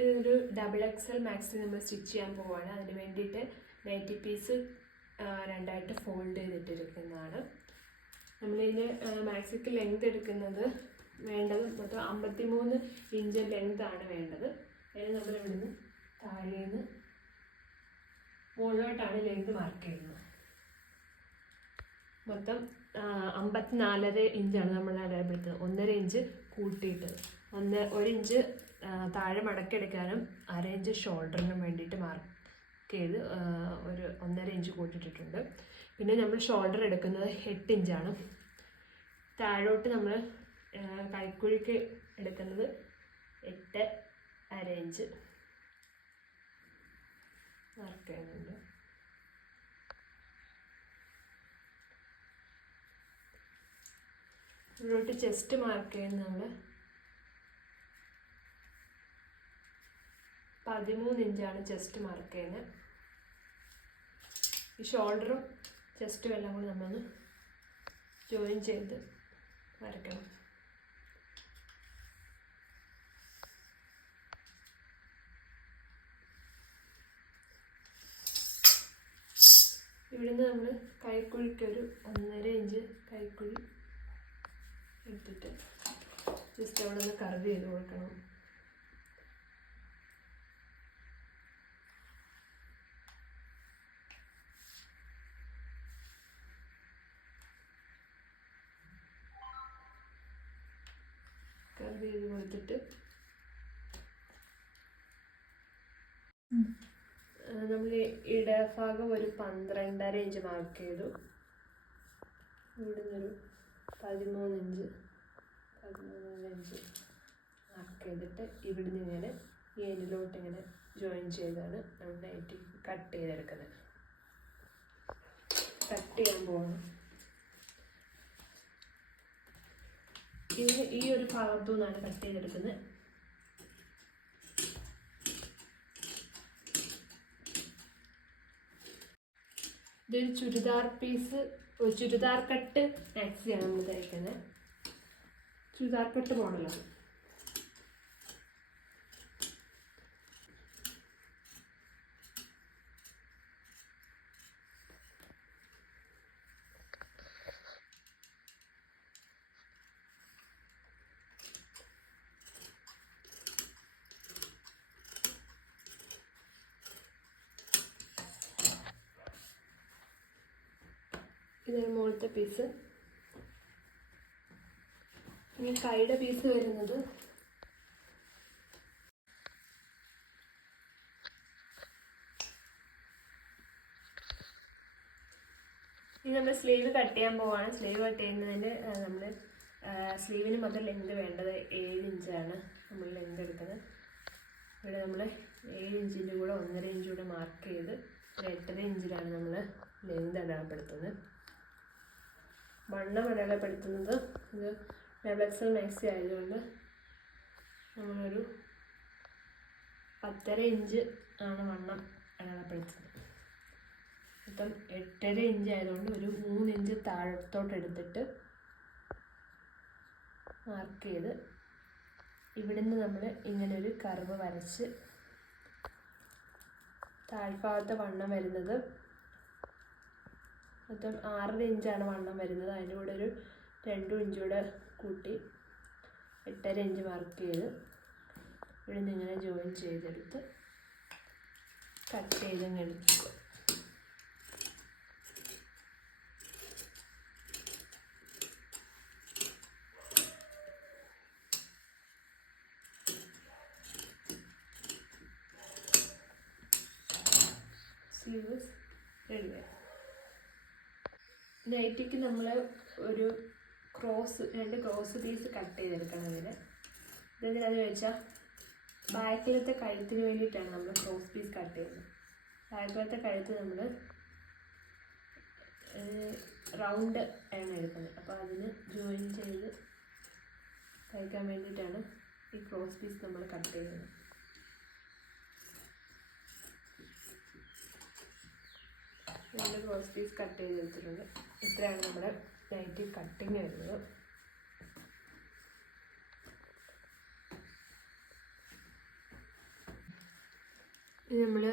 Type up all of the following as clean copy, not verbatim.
ഇതൊരു double XL maxi നമ്മൾ stitch ചെയ്യാൻ പോവുകയാണ്. അതിന് വേണ്ടിയിട്ട് നൈറ്റി പീസ് രണ്ടായിട്ട് ഫോൾഡ് ചെയ്തിട്ടിരിക്കുന്നതാണ്. നമ്മളിതിന് മാക്സിക്ക് ലെങ്ത് എടുക്കുന്നത് വേണ്ടത് മൊത്തം 53 ഇഞ്ച് ലെങ്താണ് വേണ്ടത്. അതിന് നമ്മൾ ഇവിടുന്ന് താഴേന്ന് മുകളിലോട്ടാണ് ലെങ്ത് മാർക്ക് ചെയ്യുന്നത്. മൊത്തം 54.5 ഇഞ്ചാണ് നമ്മൾ അടയാളപ്പെടുത്തുന്നത്. 1.5 ഇഞ്ച് കൂട്ടിയിട്ട് 1 ഇഞ്ച് താഴെ മടക്കിയെടുക്കാനും 1/2 ഇഞ്ച് ഷോൾഡറിനും വേണ്ടിയിട്ട് മാർക്ക് ചെയ്ത് ഒരു 1.5 ഇഞ്ച് കൂട്ടിയിട്ടിട്ടുണ്ട്. പിന്നെ നമ്മൾ ഷോൾഡർ എടുക്കുന്നത് 8 ഇഞ്ചാണ്. താഴോട്ട് നമ്മൾ കൈക്കുഴിക്ക് എടുക്കുന്നത് 8.5 ഇഞ്ച് മാർക്ക് ചെയ്യുന്നുണ്ട്. ഇവിടോട്ട് ചെസ്റ്റ് മാർക്ക് ചെയ്യുന്നത് നമ്മൾ 13 ഇഞ്ചാണ് ചെസ്റ്റ് മാർക്ക് ചെയ്യുന്നത്. ഈ ഷോൾഡറും ചെസ്റ്റും എല്ലാം കൂടി നമ്മളൊന്ന് ജോയിൻ ചെയ്ത് വരയ്ക്കണം. ഇവിടുന്ന് നമ്മൾ കൈക്കുഴിക്കൊരു 1.5 ഇഞ്ച് കൈക്കുഴി എടുത്തിട്ട് ജസ്റ്റ് അവിടെ നിന്ന് കർവ് ചെയ്ത് കൊടുക്കണം. കർവ് ചെയ്ത് കൊടുത്തിട്ട് നമ്മൾ ഇടഭാഗം ഒരു 12.5 ഇഞ്ച് മാർക്ക് ചെയ്തു. ഇവിടുന്നൊരു 13 ഇഞ്ച് മാർക്ക് ചെയ്തിട്ട് ഇവിടുന്ന് ഇങ്ങനെ ഈ എൻഡിലോട്ട് ഇങ്ങനെ ജോയിൻ ചെയ്താണ് നമ്മൾ നൈറ്റി കട്ട് ചെയ്തെടുക്കുന്നത്. കട്ട് ചെയ്യാൻ പോകണം. ഈ ഒരു ഭാഗത്തു നിന്നാണ് കട്ട് ചെയ്തെടുക്കുന്നത്. ഇതൊരു ചുരിദാർ പീസ്, ചുരിദാർ കട്ട് മാക്സിയാണ് നമ്മൾ തയ്ക്കുന്നത്. ചുരിദാർ കട്ട് മോഡലാണ്. ഇതൊരു മുകളിലത്തെ പീസ്. ഇനി കൈയുടെ പീസ് വരുന്നത് ഇനി നമ്മൾ സ്ലീവ് കട്ട് ചെയ്യാൻ പോവാണ്. സ്ലീവ് കട്ട് ചെയ്യുന്നതിന് നമ്മൾ സ്ലീവിന് മൊത്തം ലെങ്ത് വേണ്ടത് 7 ഇഞ്ചാണ് നമ്മൾ ലെങ്ത് എടുക്കുന്നത്. ഇവിടെ നമ്മൾ 7 ഇഞ്ചിൻ്റെ കൂടെ 1.5 ഇഞ്ച് കൂടെ മാർക്ക് ചെയ്ത് 8.5 ഇഞ്ചിലാണ് നമ്മൾ ലെങ്ത് അടയാളപ്പെടുത്തുന്നത്. വണ്ണം അടയാളപ്പെടുത്തുന്നത് ഇത് ഡബിൾ എക്സൽ മാക്സി ആയതുകൊണ്ട് നമ്മളൊരു 10.5 ഇഞ്ച് ആണ് വണ്ണം അടയാളപ്പെടുത്തുന്നത്. ഇപ്പം 8.5 ഇഞ്ച് ആയതുകൊണ്ട് ഒരു 3 ഇഞ്ച് താഴത്തോട്ട് എടുത്തിട്ട് മാർക്ക് ചെയ്ത് ഇവിടുന്ന് നമ്മൾ ഇങ്ങനൊരു കർവ് വരച്ച് താഴ്ഭാഗത്തെ വണ്ണം വരുന്നത് മൊത്തം 6.5 ഇഞ്ചാണ് വണ്ണം വരുന്നത്. അതിൻ്റെ കൂടെ ഒരു 2 ഇഞ്ച് കൂടെ കൂട്ടി 8.5 ഇഞ്ച് മാർക്ക് ചെയ്ത് ഇവിടെ നിന്ന് ഇങ്ങനെ ജോയിൻ ചെയ്തെടുത്ത് കട്ട് ചെയ്തങ്ങ് എടുക്കുക. സ്ലീവ്സ് റെഡിയായി. നൈറ്റിക്ക് നമ്മൾ ഒരു രണ്ട് ക്രോസ് പീസ് കട്ട് ചെയ്തെടുക്കണം. ഇതെന്തിനാന്ന് ചോദിച്ചാൽ ബാക്കിലത്തെ കഴുത്തിന് വേണ്ടിയിട്ടാണ് നമ്മൾ ക്രോസ് പീസ് കട്ട് ചെയ്യുന്നത്. ബാക്കിലത്തെ കഴുത്ത് നമ്മൾ റൗണ്ട് ആണ് എടുക്കുന്നത്. അപ്പോൾ അതിന് ജോയിൻ ചെയ്ത് തയ്ക്കാൻ വേണ്ടിയിട്ടാണ് ഈ ക്രോസ് പീസ് നമ്മൾ കട്ട് ചെയ്യുന്നത്. രണ്ട് ക്രോസ് പീസ് കട്ട് ചെയ്തെടുത്തിട്ടുണ്ട്. ഇത്രയാണ് നമ്മുടെ നൈറ്റി കട്ടിങ് വരുന്നത്. ഇത് നമ്മൾ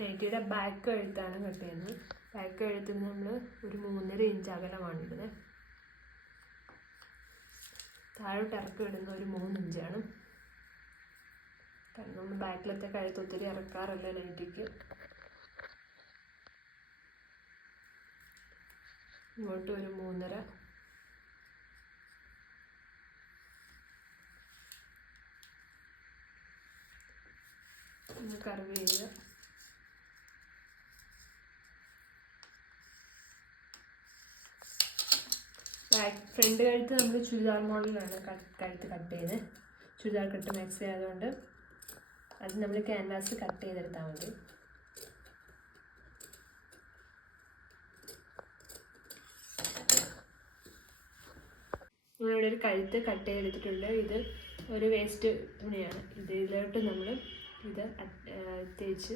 നൈറ്റിയുടെ ബാക്ക് കഴുത്താണ് കട്ട് ചെയ്യുന്നത്. ബാക്ക് കഴുത്തിന് നമ്മൾ ഒരു 3.5 ഇഞ്ച് അകലമാണ് ഇടുന്നത്. താഴോട്ട് ഇറക്കം ഇടുന്ന ഒരു 3 ഇഞ്ചാണ്. കാരണം നമ്മൾ ബാക്കിലത്തെ കഴുത്ത് ഒത്തിരി ഇറക്കാറില്ല നൈറ്റിക്ക്. ഇങ്ങോട്ട് ഒരു 3.5. ഒന്ന് കർവ് ചെയ്യുക. ഫ്രണ്ട് കഴുത്ത് നമ്മൾ ചുരിദാർ മോഡലാണ് കഴുത്ത് കട്ട് ചെയ്ത്, ചുരിദാർ കട്ട് മാക്സി ആയതുകൊണ്ട് അത് നമ്മൾ ക്യാൻവാസ് കട്ട് ചെയ്തെടുത്താൽ മതി. നമ്മളിവിടെ ഒരു കഴുത്ത് കട്ട് ചെയ്തെടുത്തിട്ടുണ്ട്. ഇത് ഒരു വേസ്റ്റ് തുണിയാണ്. ഇതിലോട്ട് നമ്മൾ ഇത് തേച്ച്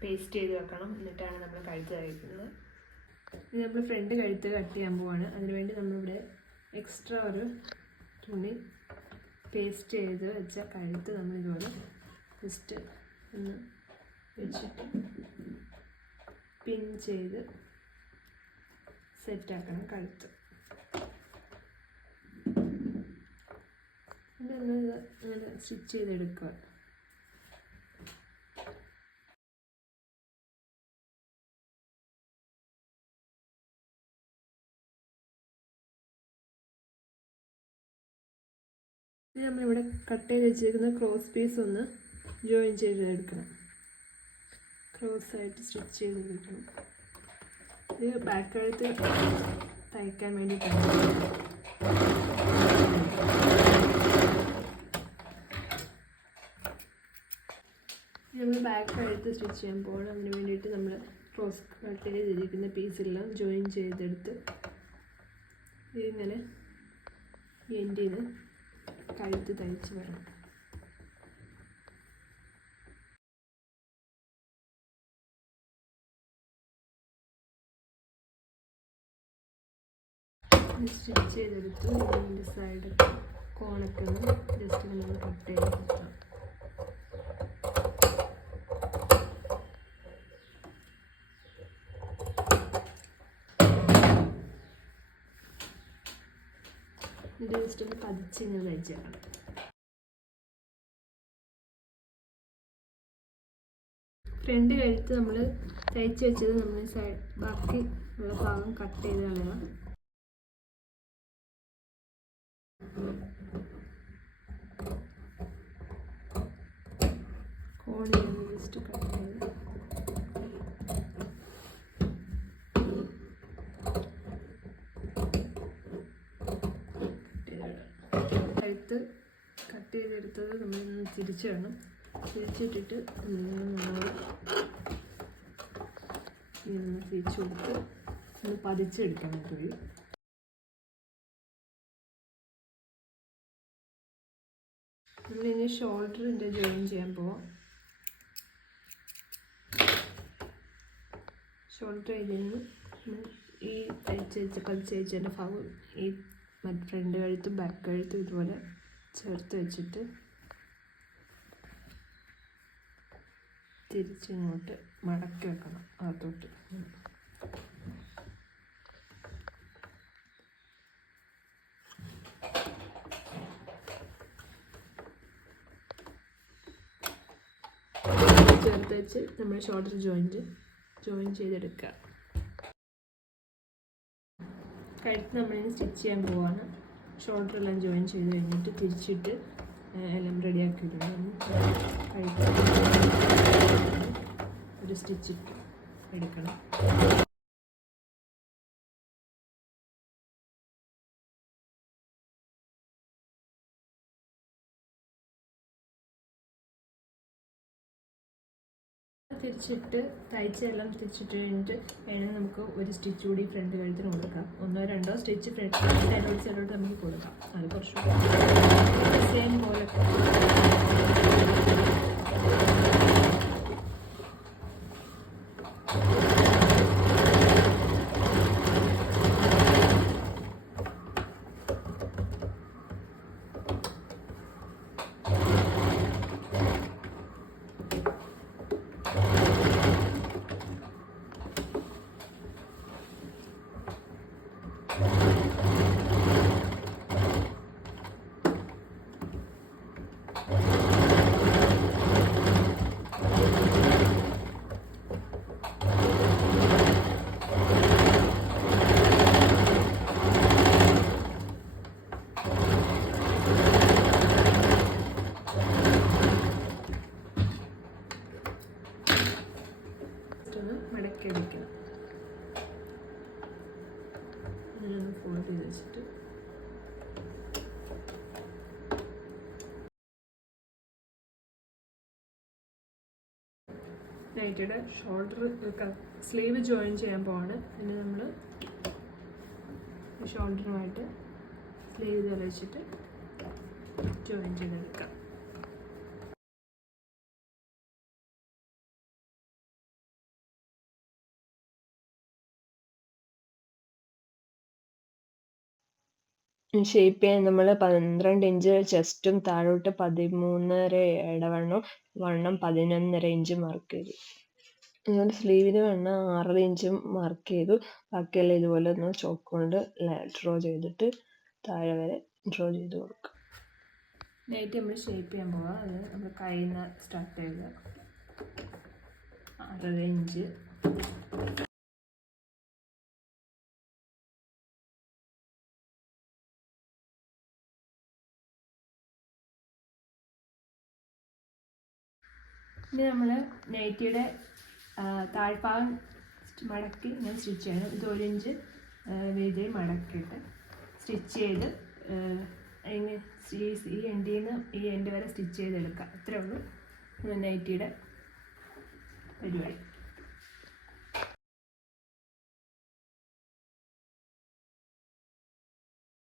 പേസ്റ്റ് ചെയ്ത് വെക്കണം. എന്നിട്ടാണ് നമ്മൾ കഴുത്ത് തയ്ക്കുന്നത്. ഇത് നമ്മൾ ഫ്രണ്ട് കഴുത്ത് കട്ട് ചെയ്യാൻ പോവാണ്. അതിനുവേണ്ടി നമ്മളിവിടെ എക്സ്ട്രാ ഒരു തുണി പേസ്റ്റ് ചെയ്ത് വെച്ച കഴുത്ത് നമ്മളിതുപോലെ ജസ്റ്റ് ഒന്ന് വെച്ചിട്ട് പിൻ ചെയ്ത് സെറ്റാക്കണം കഴുത്ത്. പിന്നെ നമ്മളിത് അങ്ങനെ സ്റ്റിച്ച് ചെയ്തെടുക്കുക. ഇനി നമ്മളിവിടെ കട്ട് ചെയ്ത് വെച്ചിരിക്കുന്ന ക്രോസ് പീസ് ഒന്ന് ജോയിൻ ചെയ്തെടുക്കണം. ക്രോസായിട്ട് സ്റ്റിച്ച് ചെയ്തെടുക്കണം. ഇത് ബാക്ക് കഴുത്ത് തയ്ക്കാൻ വേണ്ടിയിട്ടാണ്. നമ്മൾ ബാക്ക് കഴുത്ത് സ്റ്റിച്ച് ചെയ്യാൻ പോകണം. അതിന് വേണ്ടിയിട്ട് നമ്മൾ ക്രോസ് കട്ട് ചെയ്തിരിക്കുന്ന പീസെല്ലാം ജോയിൻ ചെയ്തെടുത്ത് ഇങ്ങനെ എൻഡിന് കഴുത്ത് തയ്ച്ച് വരണം. സ്റ്റിച്ച് ചെയ്തെടുത്തു. ഇതിൻ്റെ സൈഡ് കോണൊക്കെ ഒന്ന് ജസ്റ്റ് നമ്മൾ കട്ട് ചെയ്തെടുക്കാം. ഇത് ജസ്റ്റ് ഒന്ന് പതിച്ചിങ്ങനെ തയ്ച്ചേക്കണം. ഫ്രണ്ട് കഴുത്ത് നമ്മൾ തയ്ച്ച് വെച്ചത് നമ്മൾ സൈഡ് ബാക്കി ഉള്ള ഭാഗം കട്ട് ചെയ്ത് കളയാം. കോണിൽ ജസ്റ്റ് കട്ട് ചെയ്ത് കഴുത്ത് കട്ട് ചെയ്തെടുത്തത് നമ്മളൊന്ന് തിരിച്ചിടണം. തിരിച്ചിട്ടിട്ട് നമ്മൾ തിരിച്ചു കൊടുത്ത് ഒന്ന് പതിച്ചെടുക്കണം. വഴി നമ്മളിനി ഷോൾഡറിൻ്റെ ജോയിൻ ചെയ്യാൻ പോവാം. ഷോൾഡർ ഇതിൽ നിന്ന് ഈ പതിച്ചതിൻ്റെ ഭാഗം ഈ ഫ്രണ്ട് കഴുത്തും ബാക്ക് കഴുത്തും ഇതുപോലെ ചേർത്ത് വെച്ചിട്ട് തിരിച്ചിങ്ങോട്ട് മടക്കി വെക്കണം അകത്തോട്ട്. ചേർത്ത് വെച്ച് നമ്മൾ ഷോൾഡർ ജോയിൻ ചെയ്തെടുക്കുക. കഴുത്ത് നമ്മളിനി സ്റ്റിച്ച് ചെയ്യാൻ പോവാണ്. ഷോൾഡറെല്ലാം ജോയിൻ ചെയ്ത് കഴിഞ്ഞിട്ട് തിരിച്ചിട്ട് എല്ലാം റെഡിയാക്കിയിട്ടുണ്ട്. കഴുത്ത് ഒരു സ്റ്റിച്ച് എടുക്കണം. തിരിച്ചിട്ട് തയ്ച്ചെല്ലാം തിരിച്ചിട്ട് കഴിഞ്ഞിട്ട് വേണമെങ്കിൽ നമുക്ക് ഒരു സ്റ്റിച്ച് കൂടി ഫ്രണ്ട് കഴുത്തിന് കൊടുക്കാം. 1-2 സ്റ്റിച്ച് ഫ്രണ്ട് സൈഡോട്ട് നമുക്ക് കൊടുക്കാം. അത് കുറച്ചുകൂടി സെയിം പോലെ നൈറ്റിയുടെ ഷോൾഡർ സ്ലീവ് ജോയിൻ ചെയ്യാൻ പോവാണ്. പിന്നെ നമ്മൾ ഷോൾഡറുമായിട്ട് സ്ലീവ് ഇതുപോലെ വെച്ചിട്ട് ജോയിൻ ചെയ്തെടുക്കാം. ഷേപ്പ് ചെയ്യാൻ നമ്മൾ 12 ഇഞ്ച് ചെസ്റ്റും താഴോട്ട് 13.5 ഇടവണ്ണവും വണ്ണം 11.5 ഇഞ്ച് മാർക്ക് ചെയ്തു. അതുപോലെ സ്ലീവിന് വണ്ണം 6 ഇഞ്ചും മാർക്ക് ചെയ്തു. ബാക്കിയെല്ലാം ഇതുപോലെ ഒന്ന് ചോക്ക് കൊണ്ട് ഡ്രോ ചെയ്തിട്ട് താഴെ വരെ ഡ്രോ ചെയ്ത് കൊടുക്കുക. നൈറ്റ് നമ്മൾ ഷേപ്പ് ചെയ്യാൻ പോവുക. അത് നമ്മൾ കയ്യിൽ നിന്ന് സ്റ്റാർട്ട് ചെയ്യുക. 6 ഇഞ്ച് ഇനി നമ്മൾ നൈറ്റിയുടെ താഴ്ഭാഗം മടക്കി ഞാൻ സ്റ്റിച്ച് ചെയ്യണം. ഇത് 1 ഇഞ്ച് വീതിയിൽ മടക്കിയിട്ട് സ്റ്റിച്ച് ചെയ്ത് ഈ എൻഡിൽ നിന്ന് ഈ എൻഡ് വരെ സ്റ്റിച്ച് ചെയ്തെടുക്കുക. അത്രേ ഉള്ളൂ നൈറ്റിയുടെ പരിപാടി.